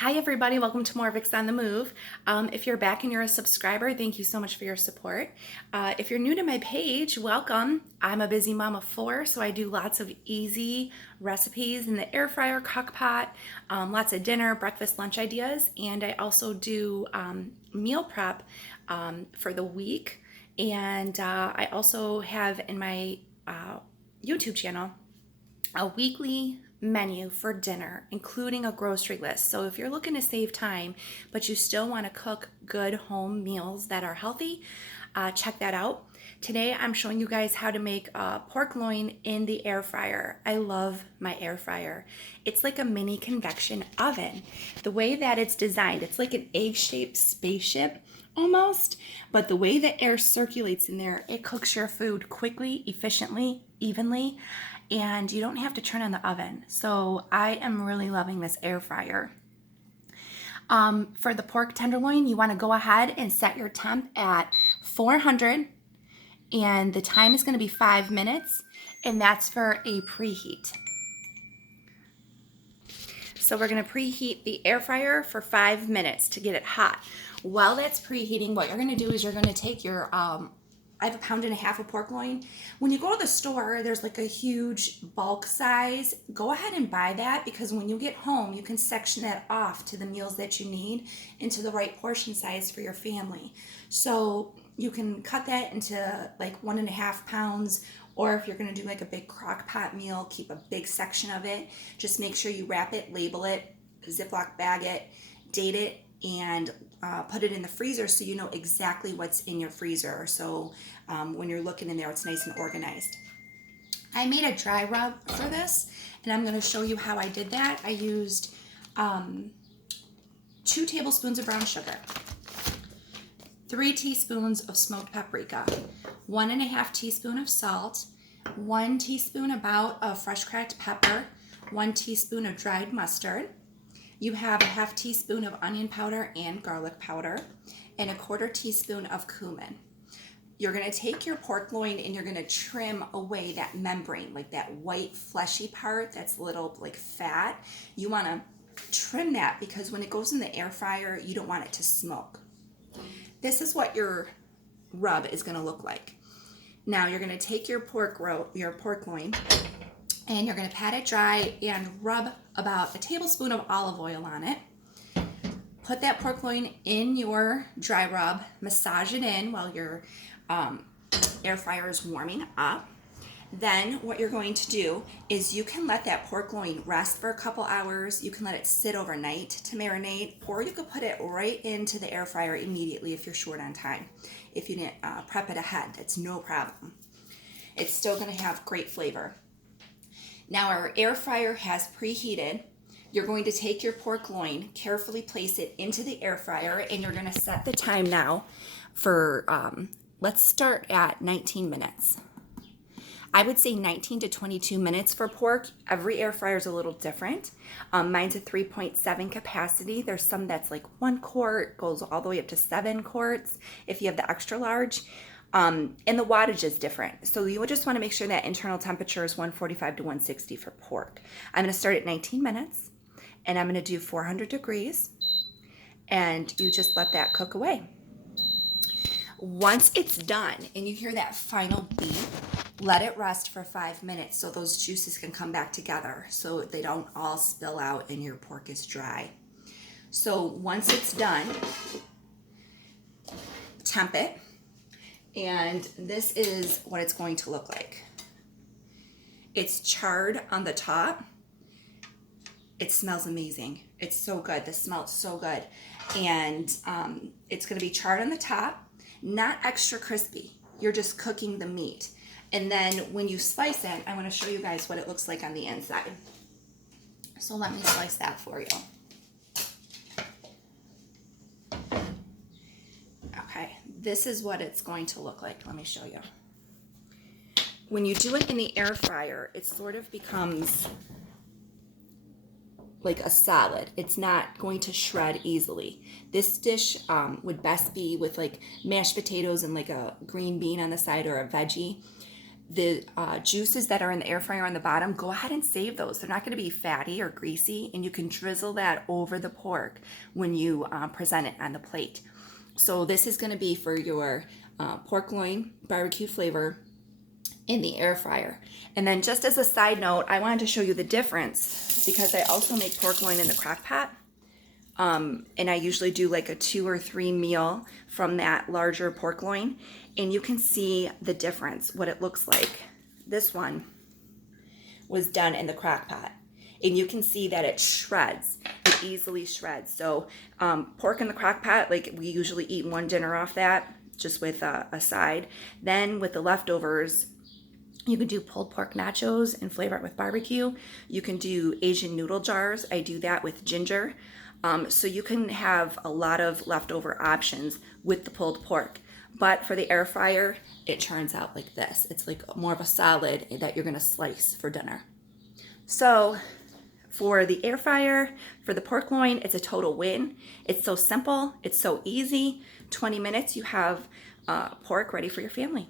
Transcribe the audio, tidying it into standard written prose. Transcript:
Hi everybody, welcome to more Vicks on the Move. If you're back and you're a subscriber, thank you so much for your support. If you're new to my page, welcome. I'm a busy mom of four, so I do lots of easy recipes in the air fryer, crock pot, lots of dinner, breakfast, lunch ideas, and I also do meal prep for the week. And I also have in my YouTube channel a weekly menu for dinner, including a grocery list. So if you're looking to save time, but you still want to cook good home meals that are healthy, check that out. Today I'm showing you guys how to make pork loin in the air fryer. I love my air fryer. It's like a mini convection oven. The way that it's designed, it's like an egg-shaped spaceship almost, but the way the air circulates in there, it cooks your food quickly, efficiently, evenly, and you don't have to turn on the oven. So I am really loving this air fryer. For the pork tenderloin, you want to go ahead and set your temp at 400, and the time is going to be 5 minutes, and that's for a preheat. So we're going to preheat the air fryer for 5 minutes to get it hot. While that's preheating, what you're going to do is you're going to take your I have 1.5 pounds of pork loin. When you go to the store, there's like a huge bulk size. Go ahead and buy that, because when you get home, you can section that off to the meals that you need into the right portion size for your family. So you can cut that into like 1.5 pounds, or if you're gonna do like a big crock pot meal, keep a big section of it. Just make sure you wrap it, label it, Ziploc bag it, date it, and put it in the freezer so you know exactly what's in your freezer. So when you're looking in there, it's nice and organized. I made a dry rub for this, and I'm going to show you how I did that. I used 2 tablespoons of brown sugar, 3 teaspoons of smoked paprika, 1.5 teaspoons of salt, 1 teaspoon about of fresh cracked pepper, 1 teaspoon of dried mustard. You have a 1/2 teaspoon of onion powder and garlic powder, and a 1/4 teaspoon of cumin. You're going to take your pork loin and you're going to trim away that membrane, like that white fleshy part that's a little like fat. You want to trim that, because when it goes in the air fryer, you don't want it to smoke. This is what your rub is going to look like. Now you're going to take your pork loin, and you're going to pat it dry and rub about 1 tablespoon of olive oil on it. Put that pork loin in your dry rub, massage it in while your air fryer is warming up. Then what you're going to do is you can let that pork loin rest for a couple hours. You can let it sit overnight to marinate, or you could put it right into the air fryer immediately if you're short on time. If you didn't prep it ahead, that's no problem. It's still going to have great flavor. Now our air fryer has preheated. You're going to take your pork loin, carefully place it into the air fryer, and you're going to set the time now for, let's start at 19 minutes. I would say 19 to 22 minutes for pork. Every air fryer is a little different. Mine's a 3.7 capacity. There's some that's like 1 quart, goes all the way up to 7 quarts if you have the extra large. And the wattage is different. So you would just want to make sure that internal temperature is 145 to 160 for pork. I'm going to start at 19 minutes, and I'm going to do 400 degrees, and you just let that cook away. Once it's done and you hear that final beep, let it rest for 5 minutes so those juices can come back together, so they don't all spill out and your pork is dry. So once it's done, temp it. And this is what it's going to look like. It's charred on the top. It smells amazing. It's so good. This smells so good. And it's going to be charred on the top, not extra crispy. You're just cooking the meat. And then when you slice it, I want to show you guys what it looks like on the inside. So let me slice that for you. Okay, this is what it's going to look like. Let me show you. When you do it in the air fryer, it sort of becomes like a solid. It's not going to shred easily. This dish would best be with like mashed potatoes and like a green bean on the side or a veggie. the juices that are in the air fryer on the bottom, go ahead and save those. They're not going to be fatty or greasy, and you can drizzle that over the pork when you present it on the plate. So this is going to be for your pork loin barbecue flavor in the air fryer. And then just as a side note, I wanted to show you the difference because I also make pork loin in the crock pot. And I usually do like a 2 or 3 meal from that larger pork loin. And you can see the difference, what it looks like. This one was done in the crock pot. And you can see that it shreds. It easily shreds. So pork in the crock pot, like we usually eat one dinner off that, just with a side. Then with the leftovers, you can do pulled pork nachos and flavor it with barbecue. You can do Asian noodle jars. I do that with ginger. So you can have a lot of leftover options with the pulled pork. But for the air fryer, it turns out like this. It's like more of a solid that you're gonna slice for dinner. So for the air fryer, for the pork loin, it's a total win. It's so simple, it's so easy. 20 minutes, you have pork ready for your family.